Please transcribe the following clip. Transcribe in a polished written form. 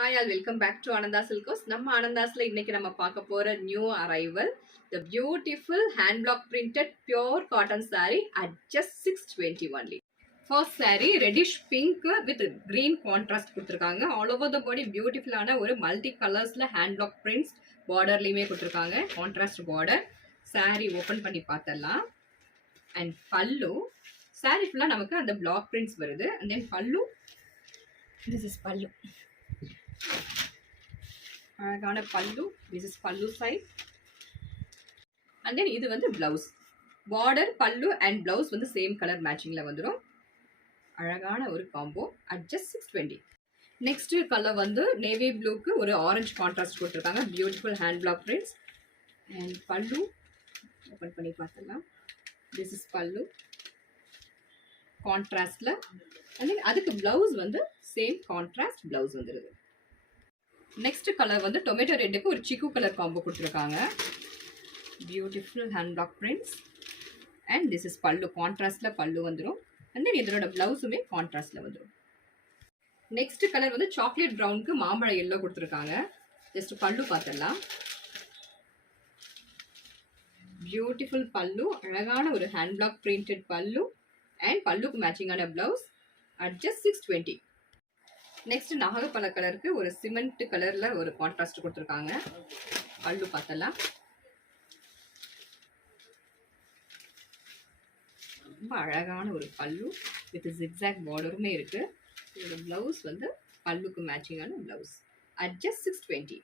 Hi all, welcome back to Ananda Silkos. நம்ம ஆனந்தாஸ்ல இன்னைக்கு நம்ம பார்க்க போற new arrival the beautiful hand block printed pure cotton saree at just 620 only. First saree reddish pink with green contrast கொடுத்திருக்காங்க. All over the body beautiful-ஆன ஒரு multi colorsல hand block prints borderலயுமே கொடுத்திருக்காங்க. Contrast border. Saree open பண்ணி பார்த்தலாம். And pallu saree full-ஆ நமக்கு அந்த block prints வருது. And then pallu, this is pallu. அழகான பல்லு. this is பல்லு side. and then இது வந்து blouse. border பல்லு and blouse வந்து same color matchingல வந்துரும். அழகான ஒரு combo at just 620. next color வந்து navy blueக்கு ஒரு orange contrast கொடுத்திருக்காங்க. beautiful hand block prints. and பல்லு open பண்ணி பார்த்தலாம். this is பல்லு contrastல. and then அதுக்கு blouse வந்து same contrast blouse வந்துருது. நெக்ஸ்ட் கலர் வந்து டொமேட்டோ ரெட்டுக்கு ஒரு சிக்கு கலர் காம்போ கொடுத்துருக்காங்க. Beautiful hand black prints. And this is பல்லு. கான்ட்ராஸ்டில் பல்லு வந்துடும். அண்ட் தென் இதனோட ப்ளவுஸுமே கான்ட்ராஸ்டில் வந்துடும். நெக்ஸ்ட் கலர் வந்து சாக்லேட் ப்ரௌனுக்கு மாம்பழ எல்லோ கொடுத்துருக்காங்க. ஜஸ்ட் பல்லு பார்த்துடலாம். பியூட்டிஃபுல் பல்லு. அழகான ஒரு ஹேண்ட் பிளாக் பிரிண்டட் பல்லு. அண்ட் பல்லுக்கு மேட்சிங்கான ப்ளவுஸ் அட் ஜஸ்ட் 620. நெக்ஸ்ட் நாகப்பழ கலருக்கு ஒரு சிமெண்ட் கலர்ல ஒரு கான்ட்ராஸ்ட் கொடுத்துருக்காங்க. பல்லு பார்த்தலாம். ரொம்ப அழகான ஒரு பல்லு வித் ஜிக்ஸாக் பார்டருமே இருக்கு. இதோட பிளவுஸ் வந்து பல்லுக்கு மேட்சிங்கான பிளவுஸ் அட் ஜஸ்ட் 620.